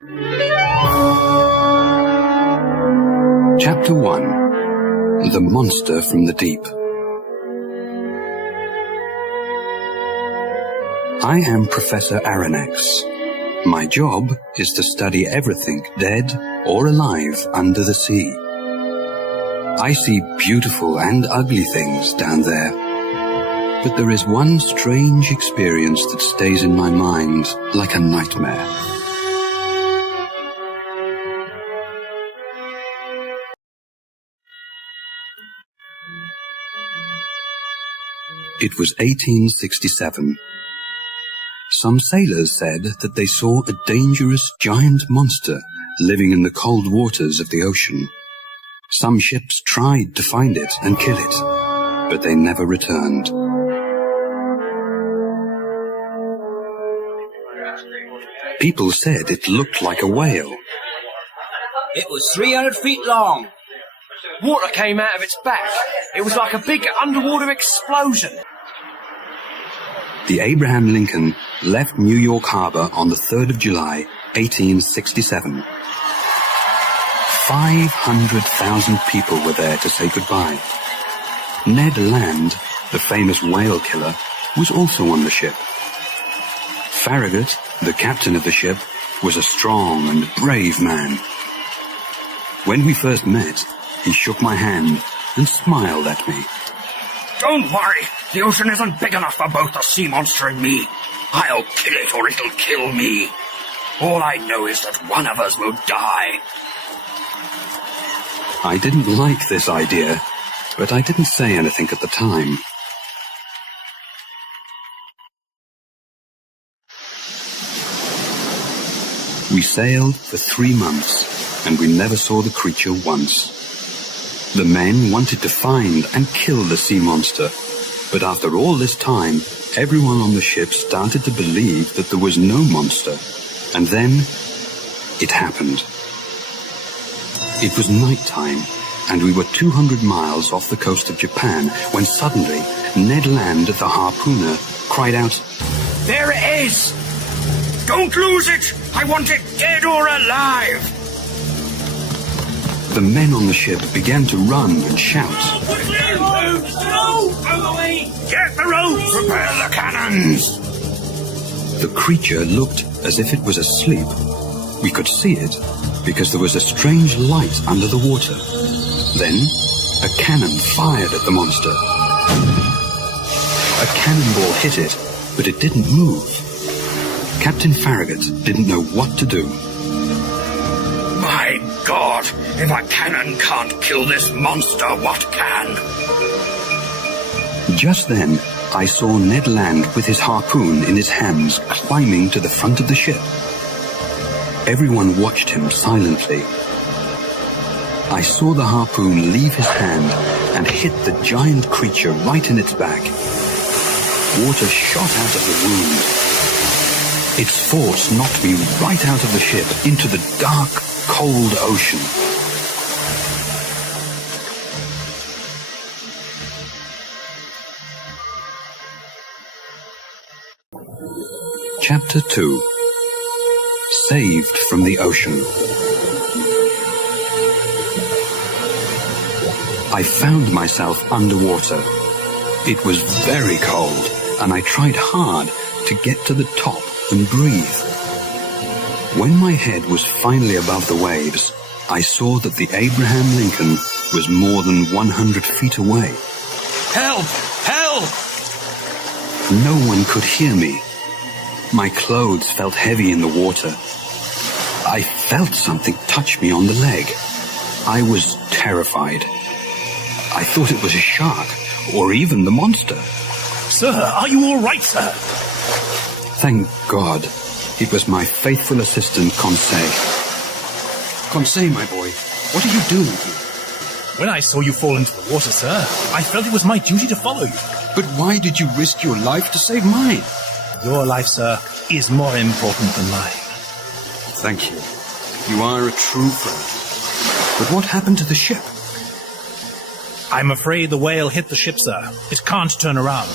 Chapter 1. The Monster from the Deep. I am Professor Aronnax. My job is to study everything dead or alive under the sea. I see beautiful and ugly things down there. But there is one strange experience that stays in my mind like a nightmare. It was 1867. Some sailors said that they saw a dangerous giant monster living in the cold waters of the ocean. Some ships tried to find it and kill it, but they never returned. People said it looked like a whale. It was 300 feet long. Water came out of its back. It was like a big underwater explosion. The Abraham Lincoln left New York Harbor on the 3rd of July, 1867. 500,000 people were there to say goodbye. Ned Land, the famous whale killer, was also on the ship. Farragut, the captain of the ship, was a strong and brave man. When we first met, he shook my hand and smiled at me. Don't worry, the ocean isn't big enough for both the sea monster and me. I'll kill it or it'll kill me. All I know is that one of us will die. I didn't like this idea, but I didn't say anything at the time. We sailed for 3 months, and we never saw the creature once. The men wanted to find and kill the sea monster, but after all this time, everyone on the ship started to believe that there was no monster. And then, it happened. It was night time, and we were 200 miles off the coast of Japan, when suddenly, Ned Land, the harpooner, cried out, There it is! Don't lose it! I want it dead or alive! The men on the ship began to run and shout. Get the ropes! Prepare the cannons! The creature looked as if it was asleep. We could see it because there was a strange light under the water. Then, a cannon fired at the monster. A cannonball hit it, but it didn't move. Captain Farragut didn't know what to do. My God! If a cannon can't kill this monster, what can? Just then, I saw Ned Land with his harpoon in his hands climbing to the front of the ship. Everyone watched him silently. I saw the harpoon leave his hand and hit the giant creature right in its back. Water shot out of the wound. Its force knocked me right out of the ship into the dark, cold ocean. Chapter 2. Saved from the Ocean. I found myself underwater. It was very cold, and I tried hard to get to the top and breathe. When my head was finally above the waves, I saw that the Abraham Lincoln was more than 100 feet away. Help! Help! No one could hear me. My clothes felt heavy in the water. I felt something touch me on the leg. I was terrified. I thought it was a shark, or even the monster. Sir, are you all right, sir? Thank God. It was my faithful assistant, Conseil. Conseil, my boy, what are you doing here? When I saw you fall into the water, sir, I felt it was my duty to follow you. But why did you risk your life to save mine? Your life, sir, is more important than mine. Thank you. You are a true friend. But what happened to the ship? I'm afraid the whale hit the ship, sir. It can't turn around.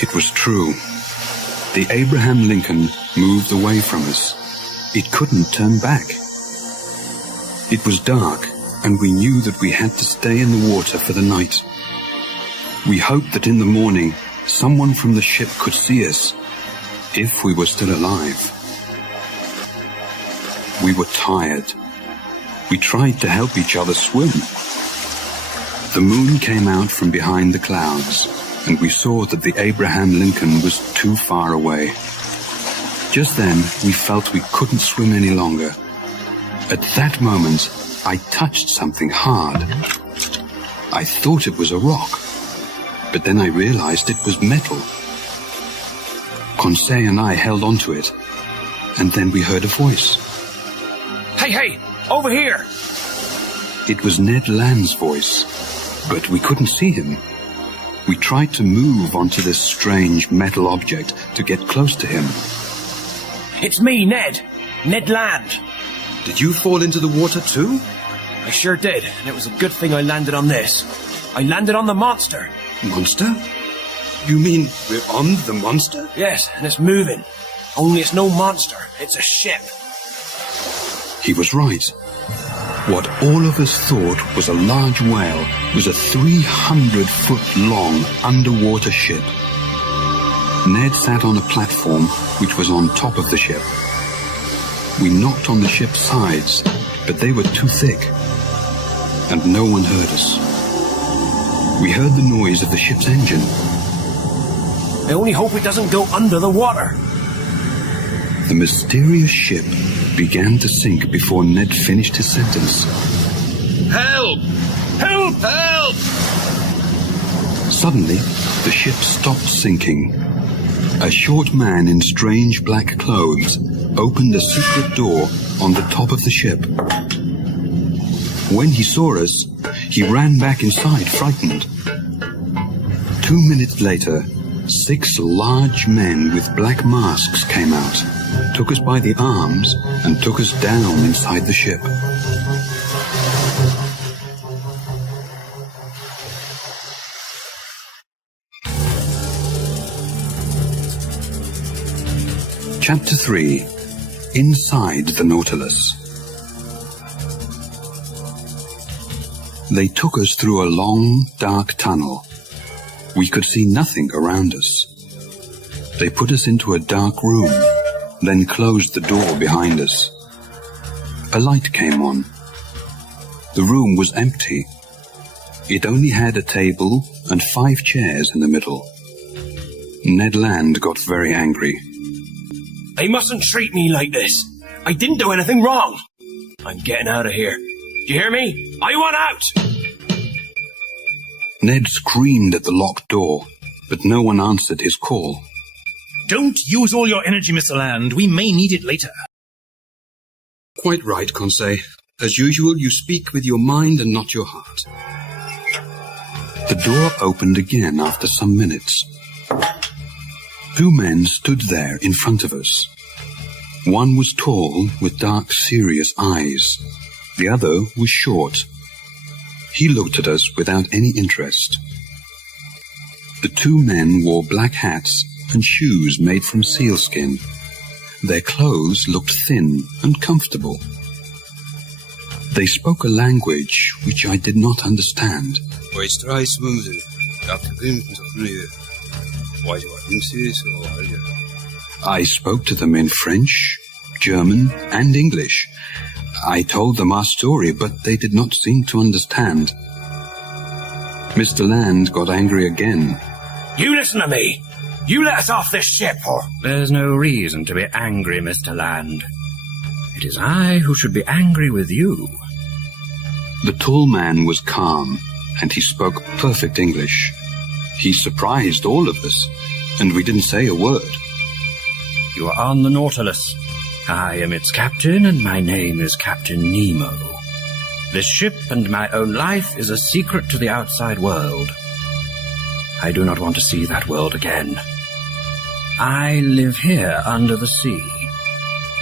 It was true. The Abraham Lincoln moved away from us. It couldn't turn back. It was dark, and we knew that we had to stay in the water for the night. We hoped that in the morning someone from the ship could see us, if we were still alive. We were tired. We tried to help each other swim. The moon came out from behind the clouds, and we saw that the Abraham Lincoln was too far away. Just then, we felt we couldn't swim any longer. At that moment, I touched something hard. I thought it was a rock, but then I realized it was metal. Conseil and I held onto it, and then we heard a voice. Hey, over here! It was Ned Land's voice, but we couldn't see him. We tried to move onto this strange metal object to get close to him. It's me, Ned. Ned Land. Did you fall into the water too? I sure did, and it was a good thing I landed on this. I landed on the monster. Monster? You mean we're on the monster? Yes, and it's moving. Only it's no monster, it's a ship. He was right. What all of us thought was a large whale was a 300-foot-long underwater ship. Ned sat on a platform which was on top of the ship. We knocked on the ship's sides, but they were too thick, and no one heard us. We heard the noise of the ship's engine. I only hope it doesn't go under the water. The mysterious ship began to sink before Ned finished his sentence. Help! Help! Help! Suddenly, the ship stopped sinking. A short man in strange black clothes opened a secret door on the top of the ship. When he saw us, he ran back inside, frightened. 2 minutes later, 6 large men with black masks came out, took us by the arms, and took us down inside the ship. Chapter 3. Inside the Nautilus. They took us through a long, dark tunnel. We could see nothing around us. They put us into a dark room, then closed the door behind us. A light came on. The room was empty. It only had a table and 5 chairs in the middle. Ned Land got very angry. They mustn't treat me like this. I didn't do anything wrong. I'm getting out of here. You hear me? I want out! Ned screamed at the locked door, but no one answered his call. Don't use all your energy, Mr. Land. We may need it later. Quite right, Conseil. As usual, you speak with your mind and not your heart. The door opened again after some minutes. 2 men stood there in front of us. One was tall, with dark, serious eyes. The other was short. He looked at us without any interest. The 2 men wore black hats and shoes made from sealskin. Their clothes looked thin and comfortable. They spoke a language which I did not understand. I spoke to them in French, German, and English. I told them our story, but they did not seem to understand. Mr. Land got angry again. You listen to me. You let us off this ship, or... There's no reason to be angry, Mr. Land. It is I who should be angry with you. The tall man was calm, and he spoke perfect English. He surprised all of us, and we didn't say a word. You are on the Nautilus. I am its captain, and my name is Captain Nemo. This ship and my own life is a secret to the outside world. I do not want to see that world again. I live here under the sea.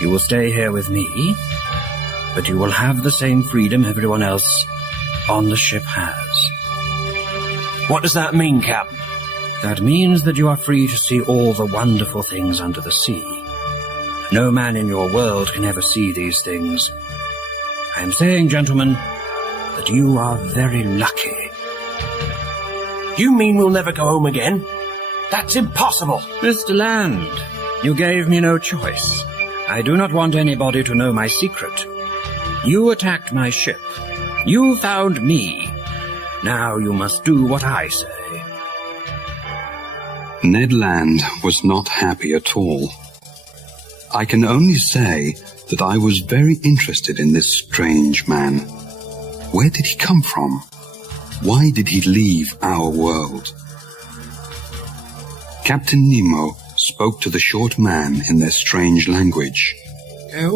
You will stay here with me, but you will have the same freedom everyone else on the ship has. What does that mean, Captain? That means that you are free to see all the wonderful things under the sea. No man in your world can ever see these things. I am saying, gentlemen, that you are very lucky. You mean we'll never go home again? That's impossible. Mr. Land, you gave me no choice. I do not want anybody to know my secret. You attacked my ship. You found me. Now you must do what I say. Ned Land was not happy at all. I can only say that I was very interested in this strange man. Where did he come from? Why did he leave our world? Captain Nemo spoke to the short man in their strange language. Then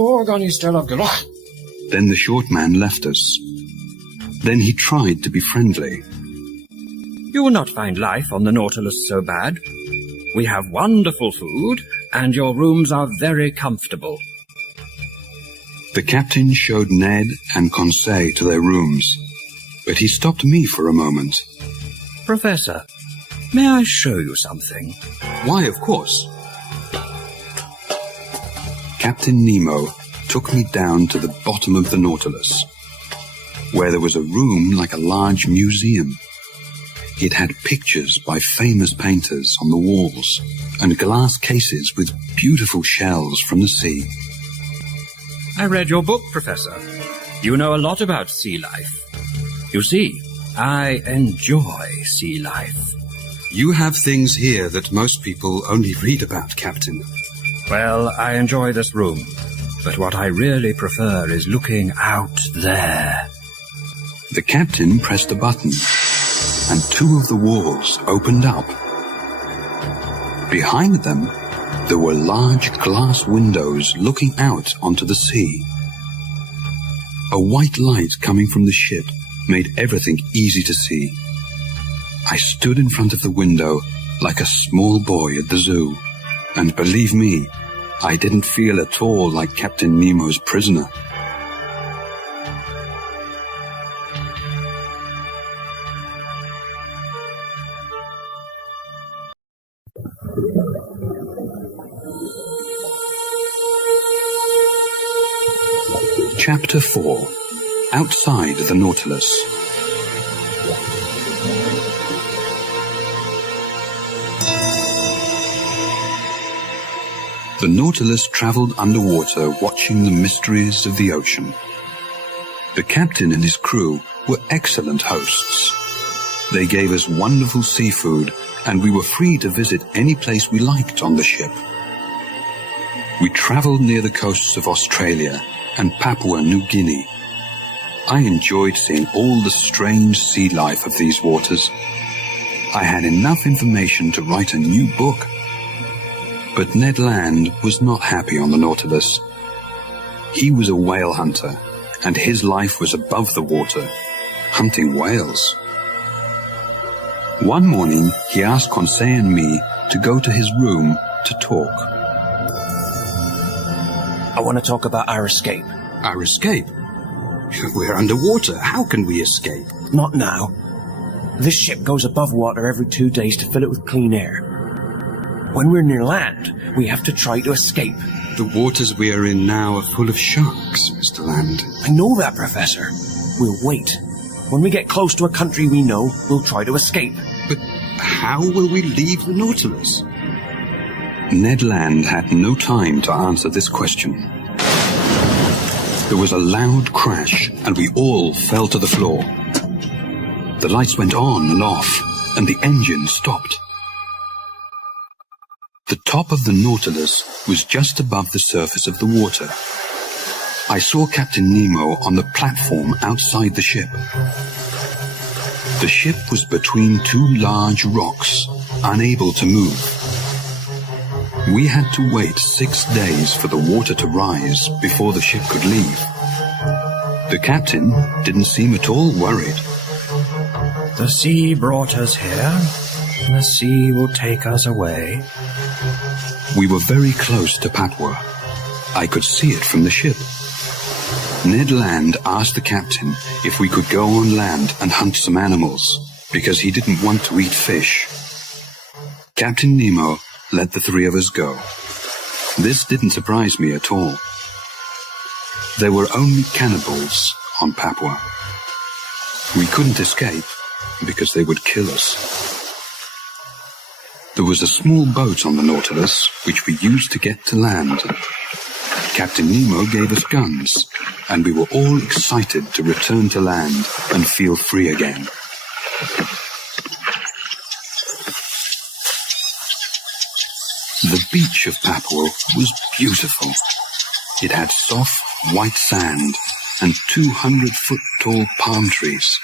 the short man left us. Then he tried to be friendly. You will not find life on the Nautilus so bad. We have wonderful food, and your rooms are very comfortable. The captain showed Ned and Conseil to their rooms, but he stopped me for a moment. Professor, may I show you something? Why, of course. Captain Nemo took me down to the bottom of the Nautilus, where there was a room like a large museum. It had pictures by famous painters on the walls and glass cases with beautiful shells from the sea. I read your book, Professor. You know a lot about sea life. You see, I enjoy sea life. You have things here that most people only read about, Captain. Well, I enjoy this room, but what I really prefer is looking out there. The captain pressed a button, and two of the walls opened up. Behind them, there were large glass windows looking out onto the sea. A white light coming from the ship made everything easy to see. I stood in front of the window like a small boy at the zoo, and believe me, I didn't feel at all like Captain Nemo's prisoner. Chapter 4. Outside the Nautilus. The Nautilus traveled underwater, watching the mysteries of the ocean. The captain and his crew were excellent hosts. They gave us wonderful seafood, and we were free to visit any place we liked on the ship. We traveled near the coasts of Australia and Papua New Guinea. I enjoyed seeing all the strange sea life of these waters. I had enough information to write a new book. But Ned Land was not happy on the Nautilus. He was a whale hunter, and his life was above the water, hunting whales. One morning, he asked Conseil and me to go to his room to talk. I want to talk about our escape. Our escape? We're underwater. How can we escape? Not now. This ship goes above water every 2 days to fill it with clean air. When we're near land, we have to try to escape. The waters we are in now are full of sharks, Mr. Land. I know that, Professor. We'll wait. When we get close to a country we know, we'll try to escape. But how will we leave the Nautilus? Ned Land had no time to answer this question. There was a loud crash, and we all fell to the floor. The lights went on and off, and the engine stopped. The top of the Nautilus was just above the surface of the water. I saw Captain Nemo on the platform outside the ship. The ship was between two large rocks, unable to move. We had to wait 6 days for the water to rise before the ship could leave. The captain didn't seem at all worried. The sea brought us here. The sea will take us away. We were very close to Papua. I could see it from the ship. Ned Land asked the captain if we could go on land and hunt some animals, because he didn't want to eat fish. Captain Nemo let the three of us go. This didn't surprise me at all. There were only cannibals on Papua. We couldn't escape because they would kill us. There was a small boat on the Nautilus which we used to get to land. Captain Nemo gave us guns, and we were all excited to return to land and feel free again. The beach of Papua was beautiful. It had soft, white sand and 200-foot-tall palm trees.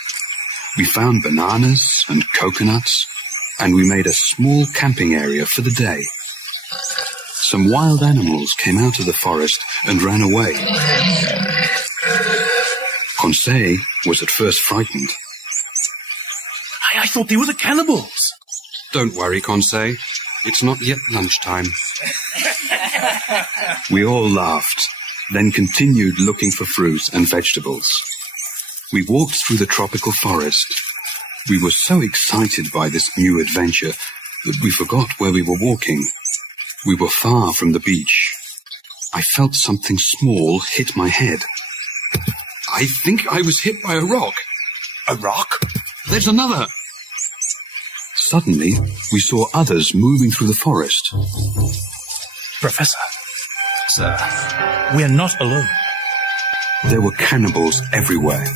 We found bananas and coconuts, and we made a small camping area for the day. Some wild animals came out of the forest and ran away. Conseil was at first frightened. I thought they were the cannibals. Don't worry, Conseil. It's not yet lunchtime. We all laughed, then continued looking for fruit and vegetables. We walked through the tropical forest. We were so excited by this new adventure that we forgot where we were walking. We were far from the beach. I felt something small hit my head. I think I was hit by a rock. A rock? There's another. Suddenly, we saw others moving through the forest. Professor, sir, we're not alone. There were cannibals everywhere.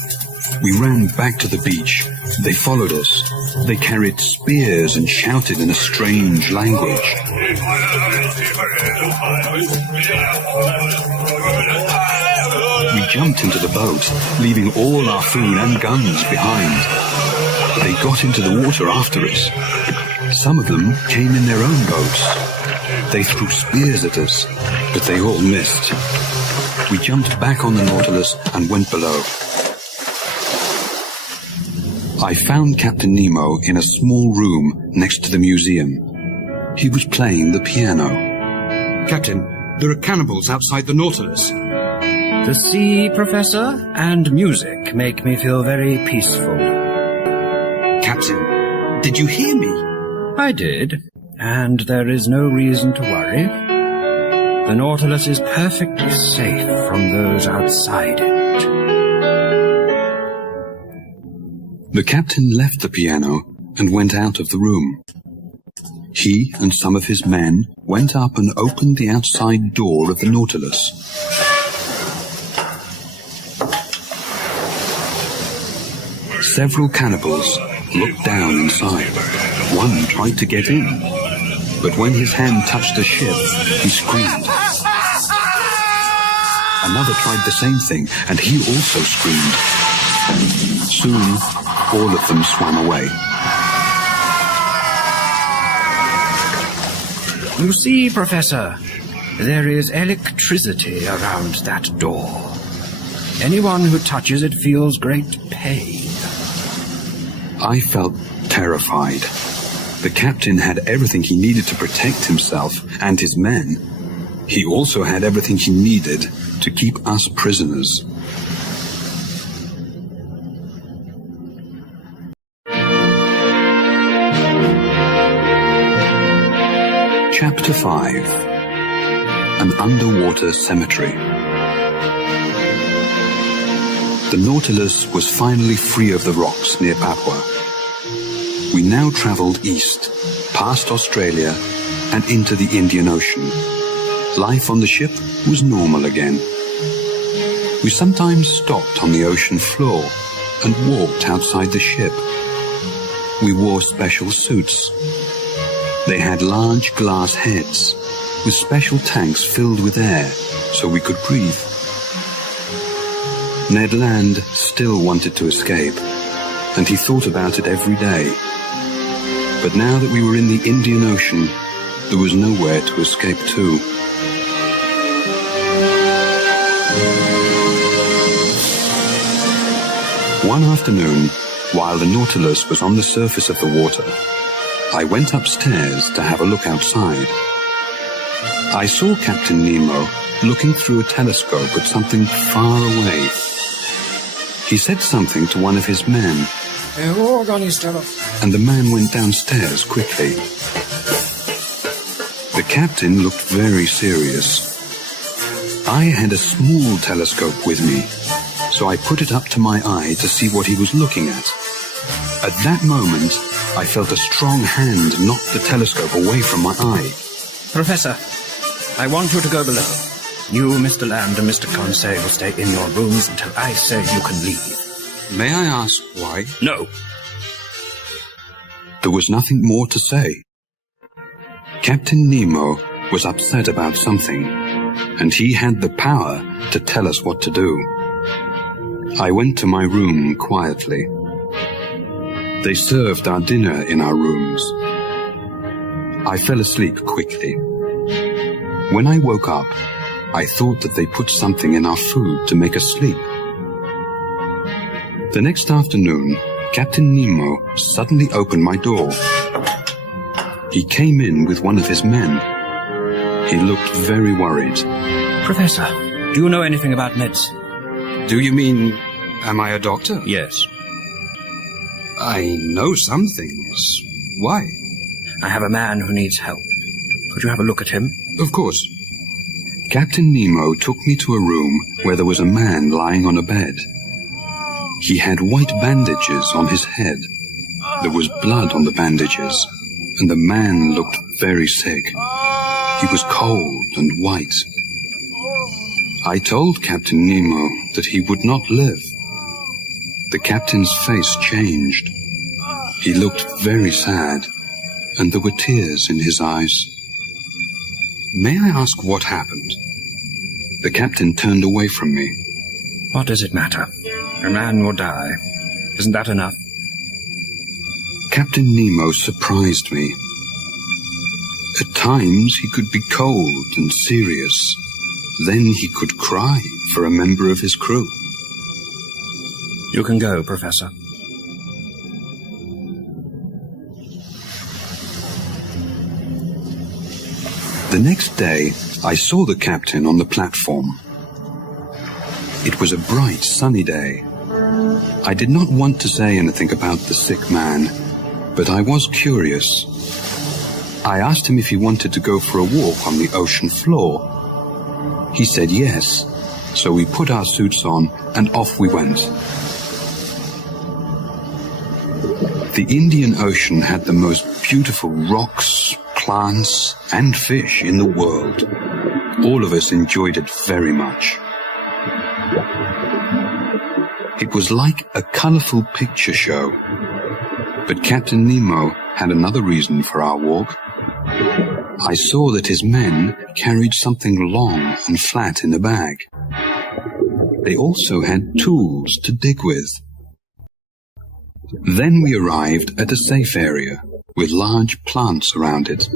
We ran back to the beach. They followed us. They carried spears and shouted in a strange language. We jumped into the boat, leaving all our food and guns behind. They got into the water after us. Some of them came in their own boats. They threw spears at us, but they all missed. We jumped back on the Nautilus and went below. I found Captain Nemo in a small room next to the museum. He was playing the piano. Captain, there are cannibals outside the Nautilus. The sea, Professor, and music make me feel very peaceful. Captain, did you hear me? I did, and there is no reason to worry. The Nautilus is perfectly safe from those outside it. The captain left the piano and went out of the room. He and some of his men went up and opened the outside door of the Nautilus. Several cannibals looked down inside. One tried to get in, but when his hand touched the ship, he screamed. Another tried the same thing, and he also screamed. Soon, all of them swam away. You see, Professor, there is electricity around that door. Anyone who touches it feels great pain. I felt terrified. The captain had everything he needed to protect himself and his men. He also had everything he needed to keep us prisoners. Chapter 5: An Underwater Cemetery. The Nautilus was finally free of the rocks near Papua. We now traveled east, past Australia, and into the Indian Ocean. Life on the ship was normal again. We sometimes stopped on the ocean floor and walked outside the ship. We wore special suits. They had large glass heads with special tanks filled with air so we could breathe. Ned Land still wanted to escape, and he thought about it every day. But now that we were in the Indian Ocean, there was nowhere to escape to. One afternoon, while the Nautilus was on the surface of the water, I went upstairs to have a look outside. I saw Captain Nemo looking through a telescope at something far away. He said something to one of his men, and the man went downstairs quickly. The captain looked very serious. I had a small telescope with me, so I put it up to my eye to see what he was looking at. At that moment, I felt a strong hand knock the telescope away from my eye. Professor, I want you to go below. You, Mr. Land, and Mr. Conseil will stay in your rooms until I say you can leave. May I ask why? No. There was nothing more to say. Captain Nemo was upset about something, and he had the power to tell us what to do. I went to my room quietly. They served our dinner in our rooms. I fell asleep quickly. When I woke up, I thought that they put something in our food to make us sleep. The next afternoon, Captain Nemo suddenly opened my door. He came in with one of his men. He looked very worried. Professor, do you know anything about meds? Do you mean, am I a doctor? Yes. I know some things. Why? I have a man who needs help. Could you have a look at him? Of course. Captain Nemo took me to a room where there was a man lying on a bed. He had white bandages on his head. There was blood on the bandages, and the man looked very sick. He was cold and white. I told Captain Nemo that he would not live. The captain's face changed. He looked very sad, and there were tears in his eyes. May I ask what happened? The captain turned away from me. What does it matter? A man will die. Isn't that enough? Captain Nemo surprised me. At times he could be cold and serious. Then he could cry for a member of his crew. You can go, Professor. The next day, I saw the captain on the platform. It was a bright, sunny day. I did not want to say anything about the sick man, but I was curious. I asked him if he wanted to go for a walk on the ocean floor. He said yes, so we put our suits on and off we went. The Indian Ocean had the most beautiful rocks, plants, and fish in the world. All of us enjoyed it very much. It was like a colorful picture show. But Captain Nemo had another reason for our walk. I saw that his men carried something long and flat in a bag. They also had tools to dig with. Then we arrived at a safe area with large plants around it.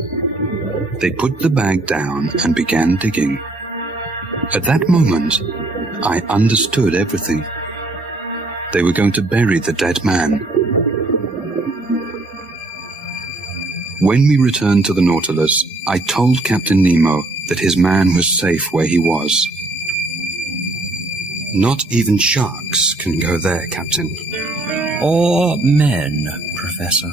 They put the bag down and began digging. At that moment, I understood everything. They were going to bury the dead man. When we returned to the Nautilus, I told Captain Nemo that his man was safe where he was. Not even sharks can go there, Captain. Or men, Professor.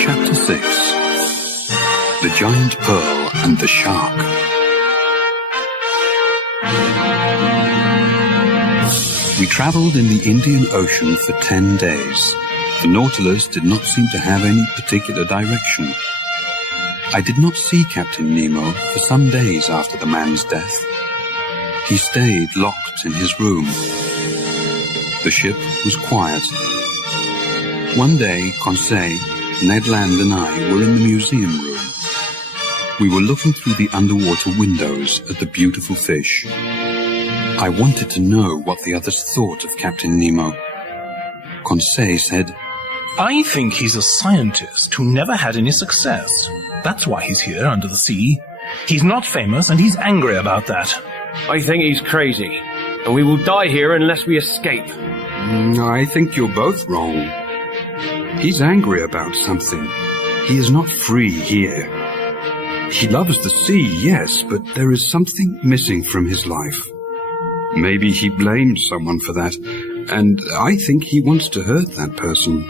Chapter 6. The Giant Pearl and the Shark. We traveled in the Indian Ocean for 10 days. The Nautilus did not seem to have any particular direction. I did not see Captain Nemo for some days after the man's death. He stayed locked in his room. The ship was quiet. One day, Conseil, Ned Land and I were in the museum room. We were looking through the underwater windows at the beautiful fish. I wanted to know what the others thought of Captain Nemo. Conseil said, I think he's a scientist who never had any success. That's why he's here under the sea. He's not famous and he's angry about that. I think he's crazy, and we will die here unless we escape. I think you're both wrong. He's angry about something. He is not free here. He loves the sea, yes, but there is something missing from his life. Maybe he blames someone for that, and I think he wants to hurt that person.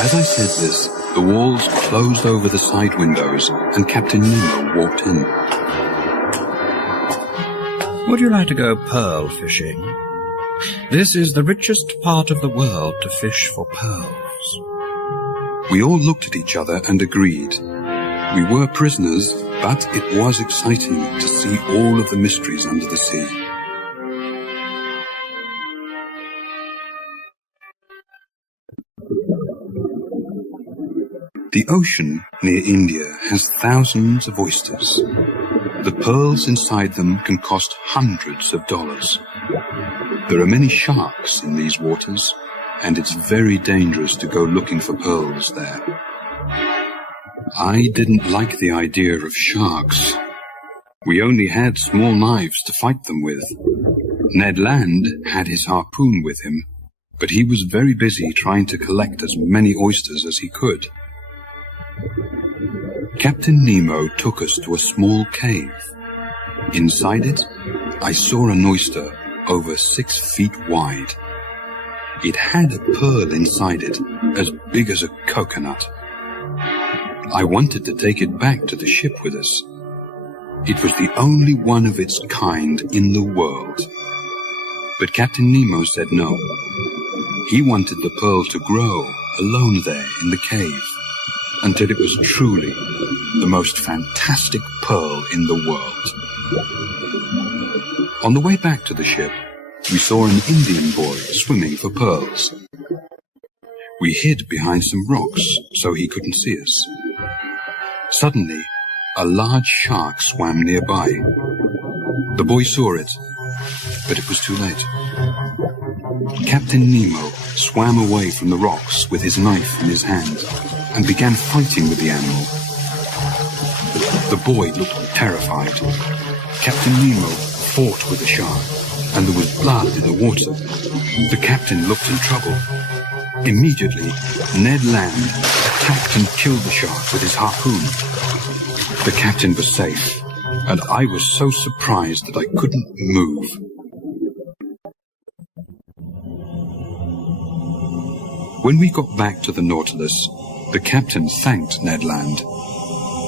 As I said this, the walls closed over the side windows, and Captain Nemo walked in. Would you like to go pearl fishing? This is the richest part of the world to fish for pearls. We all looked at each other and agreed. We were prisoners, but it was exciting to see all of the mysteries under the sea. The ocean near India has thousands of oysters. The pearls inside them can cost hundreds of dollars. There are many sharks in these waters, and it's very dangerous to go looking for pearls there. I didn't like the idea of sharks. We only had small knives to fight them with. Ned Land had his harpoon with him, but he was very busy trying to collect as many oysters as he could. Captain Nemo took us to a small cave. Inside it, I saw an oyster over 6 feet wide. It had a pearl inside it, as big as a coconut. I wanted to take it back to the ship with us. It was the only one of its kind in the world. But Captain Nemo said no. He wanted the pearl to grow alone there in the cave, until it was truly the most fantastic pearl in the world. On the way back to the ship, we saw an Indian boy swimming for pearls. We hid behind some rocks so he couldn't see us. Suddenly, a large shark swam nearby. The boy saw it, but it was too late. Captain Nemo swam away from the rocks with his knife in his hand and began fighting with the animal. The boy looked terrified. Captain Nemo fought with the shark, and there was blood in the water. The captain looked in trouble. Immediately, Ned Land attacked and killed the shark with his harpoon. The captain was safe, and I was so surprised that I couldn't move. When we got back to the Nautilus, the captain thanked Ned Land.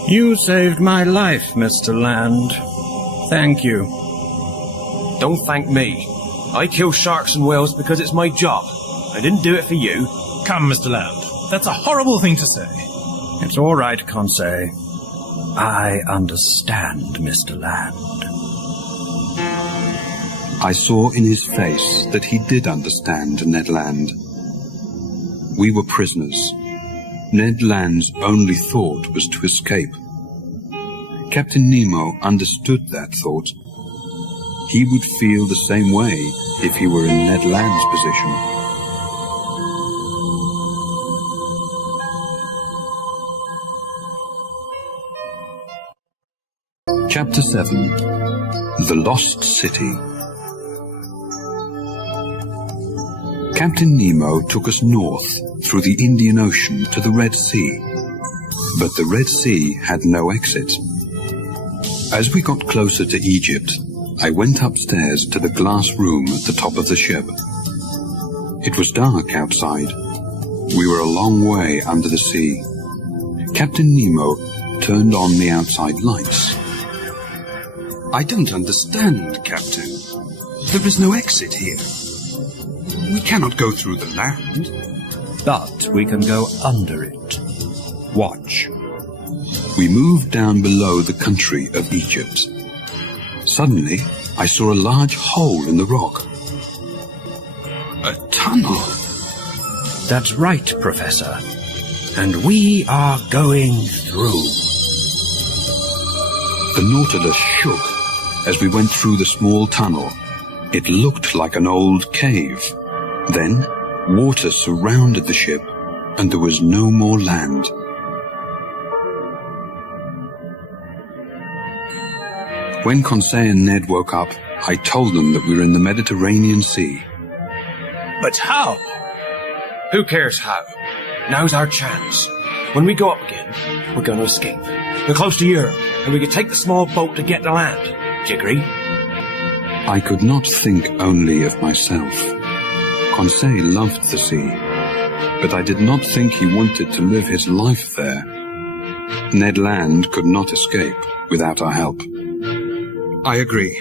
You saved my life, Mr. Land. Thank you. Don't thank me. I kill sharks and whales because it's my job. I didn't do it for you. Come, Mr. Land. That's a horrible thing to say. It's all right, Conseil. I understand, Mr. Land. I saw in his face that he did understand Ned Land. We were prisoners. Ned Land's only thought was to escape. Captain Nemo understood that thought. He would feel the same way if he were in Ned Land's position. Chapter 7. The Lost City. Captain Nemo took us north through the Indian Ocean to the Red Sea, but the Red Sea had no exit. As we got closer to Egypt, I went upstairs to the glass room at the top of the ship. It was dark outside. We were a long way under the sea. Captain Nemo turned on the outside lights. I don't understand, Captain. There is no exit here. We cannot go through the land. But we can go under it. Watch. We moved down below the country of Egypt. Suddenly, I saw a large hole in the rock. A tunnel. That's right, Professor. And we are going through. The Nautilus shook as we went through the small tunnel. It looked like an old cave. Then, water surrounded the ship, and there was no more land. When Conseil and Ned woke up, I told them that we were in the Mediterranean Sea. But how? Who cares how? Now's our chance. When we go up again, we're going to escape. We're close to Europe, and we can take the small boat to get to land. Do you agree? I could not think only of myself. Conseil loved the sea, but I did not think he wanted to live his life there. Ned Land could not escape without our help. I agree.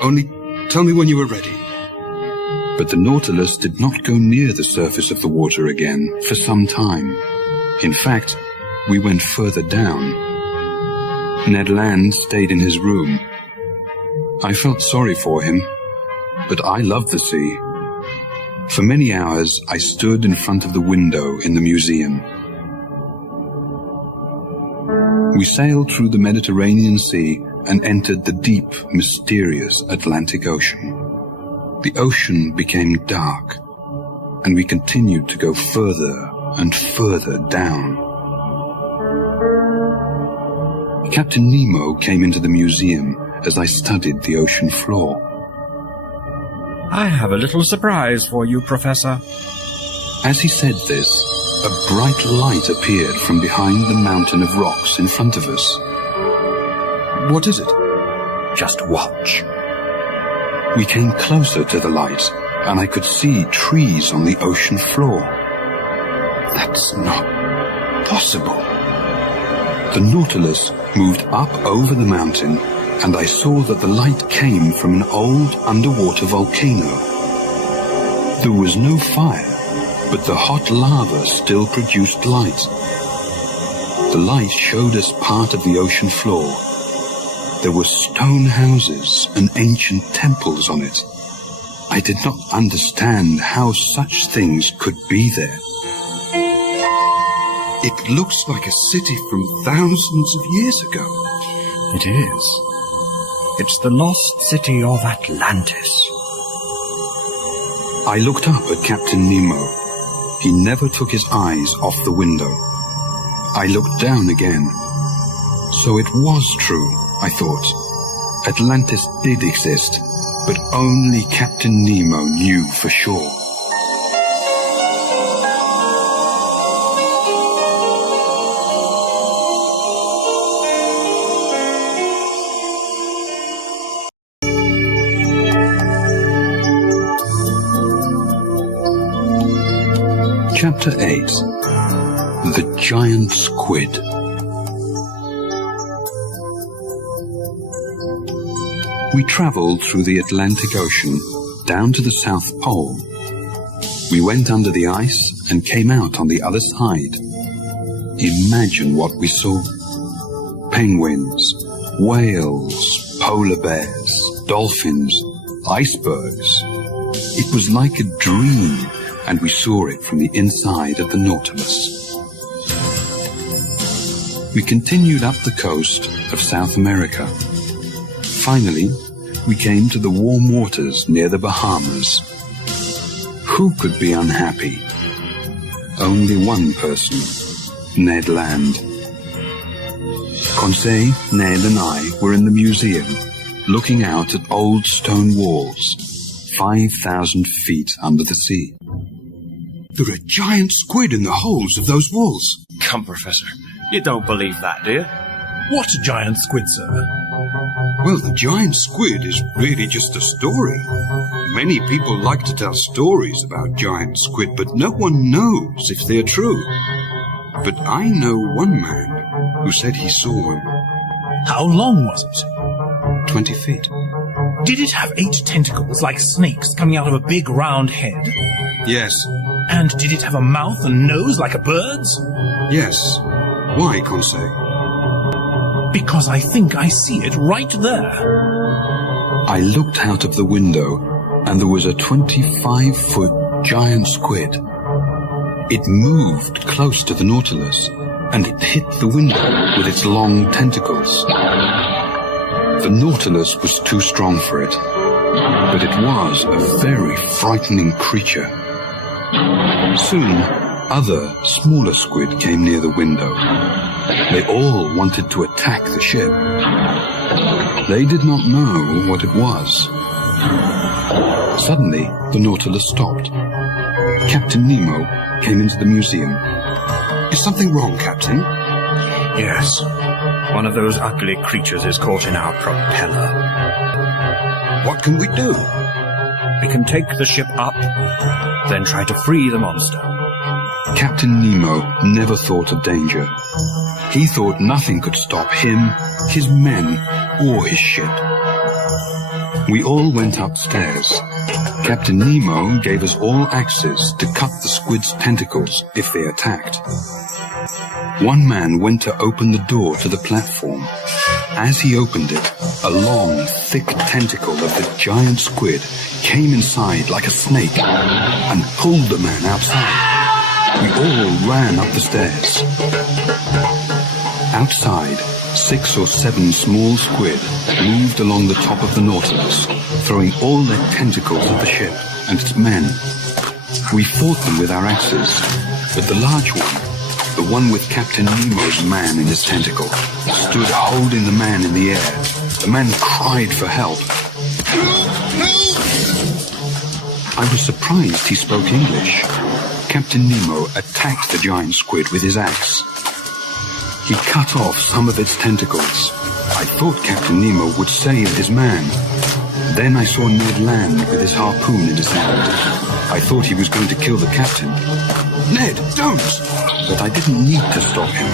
Only tell me when you are ready. But the Nautilus did not go near the surface of the water again for some time. In fact, we went further down. Ned Land stayed in his room. I felt sorry for him, but I loved the sea. For many hours, I stood in front of the window in the museum. We sailed through the Mediterranean Sea and entered the deep, mysterious Atlantic Ocean. The ocean became dark, and we continued to go further and further down. Captain Nemo came into the museum as I studied the ocean floor. I have a little surprise for you, Professor. As he said this, a bright light appeared from behind the mountain of rocks in front of us. What is it? Just watch. We came closer to the light, and I could see trees on the ocean floor. That's not possible. The Nautilus moved up over the mountain, and I saw that the light came from an old underwater volcano. There was no fire, but the hot lava still produced light. The light showed us part of the ocean floor. There were stone houses and ancient temples on it. I did not understand how such things could be there. It looks like a city from thousands of years ago. It is. It's the lost city of Atlantis. I looked up at Captain Nemo. He never took his eyes off the window. I looked down again. So it was true, I thought. Atlantis did exist, but only Captain Nemo knew for sure. Chapter 8. The Giant Squid. We travelled through the Atlantic Ocean down to the South Pole. We went under the ice and came out on the other side. Imagine what we saw. Penguins, whales, polar bears, dolphins, icebergs. It was like a dream, and we saw it from the inside of the Nautilus. We continued up the coast of South America. Finally, we came to the warm waters near the Bahamas. Who could be unhappy? Only one person, Ned Land. Conseil, Ned and I were in the museum, looking out at old stone walls, 5,000 feet under the sea. There are giant squid in the holes of those walls. Come, Professor. You don't believe that, do you? What giant squid, sir? Well, the giant squid is really just a story. Many people like to tell stories about giant squid, but no one knows if they're true. But I know one man who said he saw one. How long was it? 20 feet. Did it have 8 tentacles like snakes coming out of a big round head? Yes. And did it have a mouth and nose like a bird's? Yes. Why, Conseil? Because I think I see it right there. I looked out of the window, and there was a 25-foot giant squid. It moved close to the Nautilus, and it hit the window with its long tentacles. The Nautilus was too strong for it, but it was a very frightening creature. Soon, other, smaller squid came near the window. They all wanted to attack the ship. They did not know what it was. Suddenly, the Nautilus stopped. Captain Nemo came into the museum. Is something wrong, Captain? Yes. One of those ugly creatures is caught in our propeller. What can we do? We can take the ship up, then try to free the monster. Captain Nemo never thought of danger. He thought nothing could stop him, his men, or his ship. We all went upstairs. Captain Nemo gave us all axes to cut the squid's tentacles if they attacked. One man went to open the door to the platform. As he opened it, a long, thick tentacle of the giant squid came inside like a snake and pulled the man outside. We all ran up the stairs. Outside, 6 or 7 small squid moved along the top of the Nautilus, throwing all their tentacles at the ship and its men. We fought them with our axes, but the large one with Captain Nemo's man in his tentacle, stood holding the man in the air. The man cried for help. I was surprised he spoke English. Captain Nemo attacked the giant squid with his axe. He cut off some of its tentacles. I thought Captain Nemo would save his man. Then I saw Ned Land with his harpoon in his hand. I thought he was going to kill the captain. Ned, don't! But I didn't need to stop him.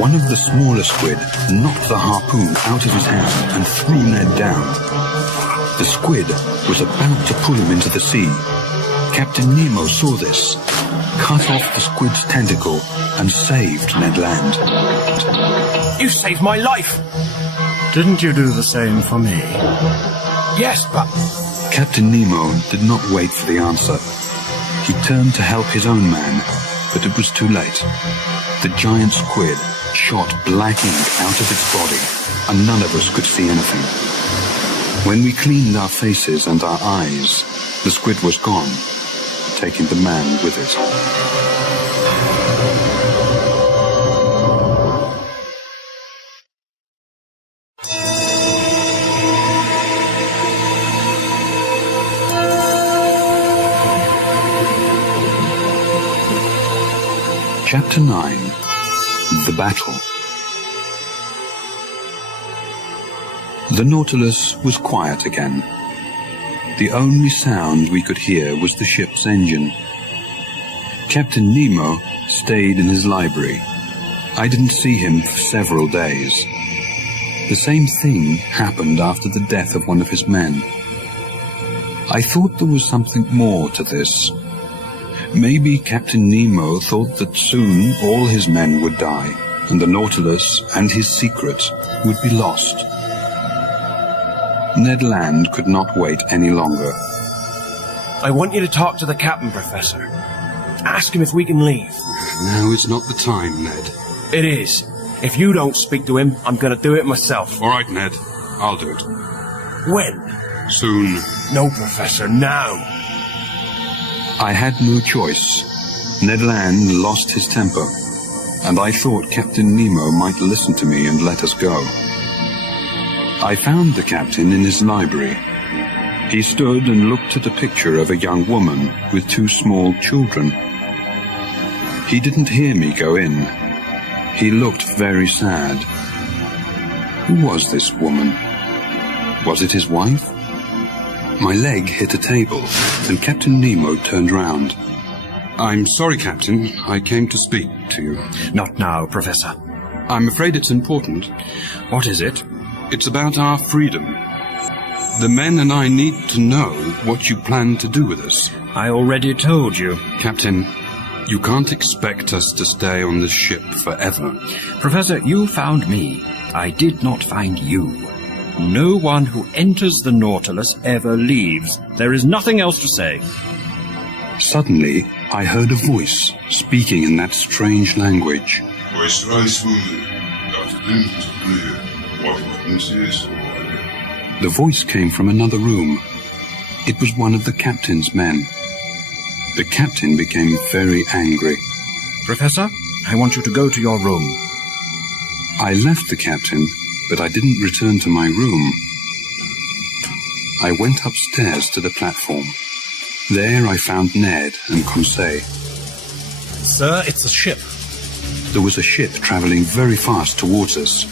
One of the smaller squid knocked the harpoon out of his hand and threw Ned down. The squid was about to pull him into the sea. Captain Nemo saw this, cut off the squid's tentacle, and saved Ned Land. You saved my life! Didn't you do the same for me? Yes, but... Captain Nemo did not wait for the answer. He turned to help his own man, but it was too late. The giant squid shot black ink out of its body, and none of us could see anything. When we cleaned our faces and our eyes, the squid was gone, taking the man with it. Chapter 9. The Battle. The Nautilus was quiet again. The only sound we could hear was the ship's engine. Captain Nemo stayed in his library. I didn't see him for several days. The same thing happened after the death of one of his men. I thought there was something more to this. Maybe Captain Nemo thought that soon all his men would die, and the Nautilus and his secret would be lost. Ned Land could not wait any longer. I want you to talk to the captain, Professor. Ask him if we can leave. Now is not the time, Ned. It is. If you don't speak to him, I'm going to do it myself. All right, Ned. I'll do it. When? Soon. No, Professor, now. I had no choice. Ned Land lost his temper, and I thought Captain Nemo might listen to me and let us go. I found the captain in his library. He stood and looked at a picture of a young woman with 2 small children. He didn't hear me go in. He looked very sad. Who was this woman? Was it his wife? My leg hit a table, and Captain Nemo turned round. I'm sorry, Captain. I came to speak to you. Not now, Professor. I'm afraid it's important. What is it? It's about our freedom. The men and I need to know what you plan to do with us. I already told you. Captain, you can't expect us to stay on this ship forever. Professor, you found me. I did not find you. No one who enters the Nautilus ever leaves. There is nothing else to say. Suddenly, I heard a voice speaking in that strange language. The voice came from another room. It was one of the captain's men. The captain became very angry. Professor, I want you to go to your room. I left the captain, but I didn't return to my room. I went upstairs to the platform. There I found Ned and Conseil. Sir, it's a ship. There was a ship traveling very fast towards us.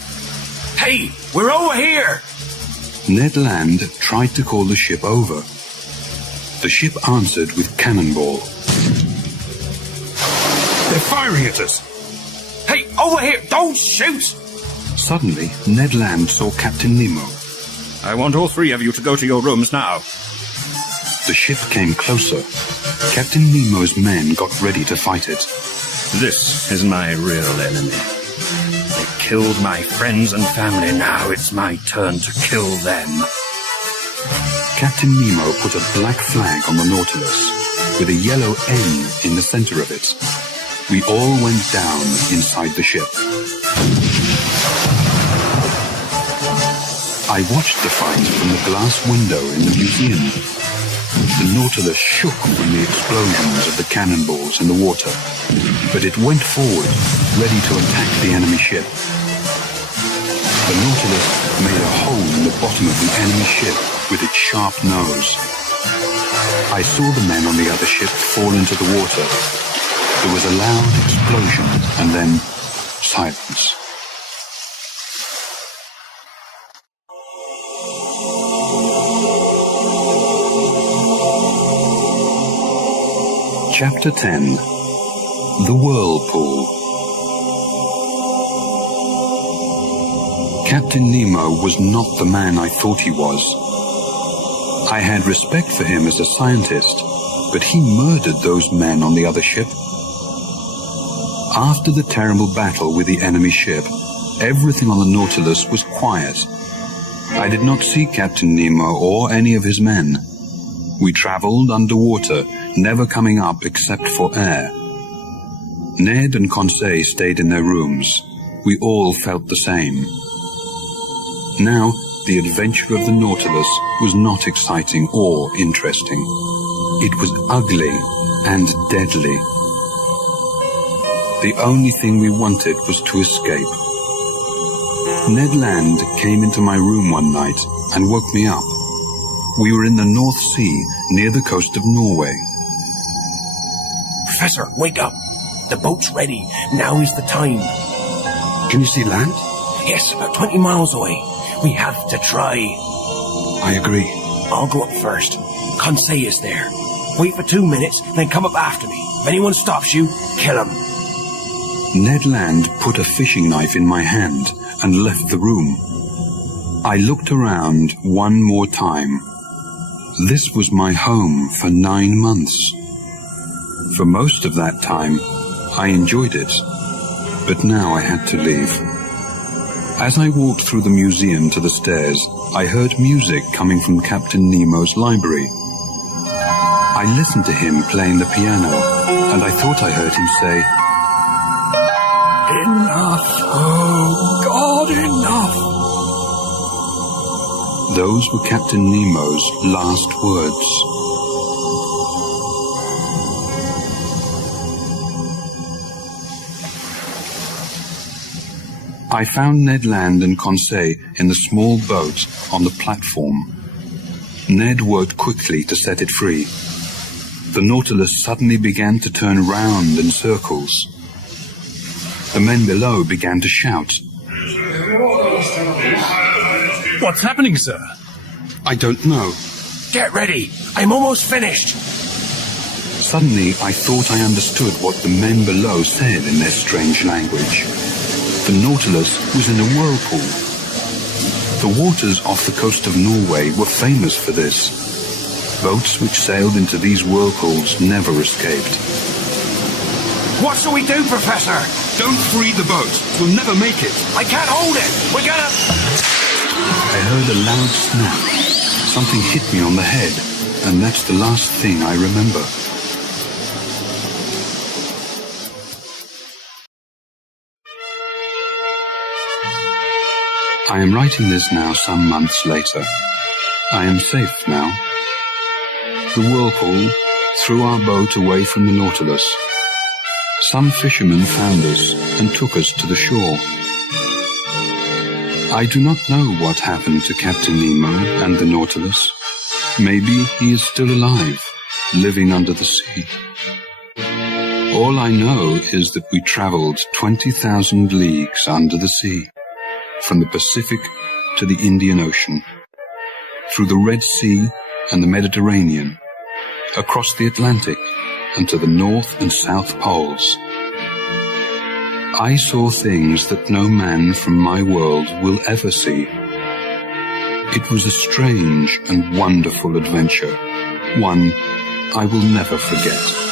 Hey, we're over here! Ned Land tried to call the ship over. The ship answered with cannonball. They're firing at us. Hey, over here! Don't shoot! Suddenly, Ned Land saw Captain Nemo. I want all three of you to go to your rooms now. The ship came closer. Captain Nemo's men got ready to fight it. This is my real enemy. They killed my friends and family. Now it's my turn to kill them. Captain Nemo put a black flag on the Nautilus, with a yellow N in the center of it. We all went down inside the ship. I watched the fight from the glass window in the museum. The Nautilus shook from the explosions of the cannonballs in the water, but it went forward, ready to attack the enemy ship. The Nautilus made a hole in the bottom of the enemy ship with its sharp nose. I saw the men on the other ship fall into the water. There was a loud explosion and then silence. Chapter 10. The Whirlpool. Captain Nemo was not the man I thought he was. I had respect for him as a scientist, but he murdered those men on the other ship. After the terrible battle with the enemy ship, everything on the Nautilus was quiet. I did not see Captain Nemo or any of his men. We traveled underwater, never coming up except for air. Ned and Conseil stayed in their rooms. We all felt the same. Now, the adventure of the Nautilus was not exciting or interesting. It was ugly and deadly. The only thing we wanted was to escape. Ned Land came into my room one night and woke me up. We were in the North Sea, near the coast of Norway. Professor, wake up. The boat's ready. Now is the time. Can you see land? Yes, about 20 miles away. We have to try. I agree. I'll go up first. Conseil is there. Wait for 2 minutes, then come up after me. If anyone stops you, kill him. Ned Land put a fishing knife in my hand and left the room. I looked around one more time. This was my home for 9 months. For most of that time, I enjoyed it, but now I had to leave. As I walked through the museum to the stairs, I heard music coming from Captain Nemo's library. I listened to him playing the piano, and I thought I heard him say, "Enough, oh God, enough." Those were Captain Nemo's last words. I found Ned Land and Conseil in the small boat on the platform. Ned worked quickly to set it free. The Nautilus suddenly began to turn round in circles. The men below began to shout. What's happening, sir? I don't know. Get ready. I'm almost finished. Suddenly, I thought I understood what the men below said in their strange language. The Nautilus was in a whirlpool. The waters off the coast of Norway were famous for this. Boats which sailed into these whirlpools never escaped. What shall we do, Professor? Don't free the boat. We'll never make it. I can't hold it. We're gonna... I heard a loud snap. Something hit me on the head, and that's the last thing I remember. I am writing this now some months later. I am safe now. The whirlpool threw our boat away from the Nautilus. Some fishermen found us and took us to the shore. I do not know what happened to Captain Nemo and the Nautilus. Maybe he is still alive, living under the sea. All I know is that we traveled 20,000 leagues under the sea, from the Pacific to the Indian Ocean, through the Red Sea and the Mediterranean, across the Atlantic and to the North and South Poles. I saw things that no man from my world will ever see. It was a strange and wonderful adventure, one I will never forget.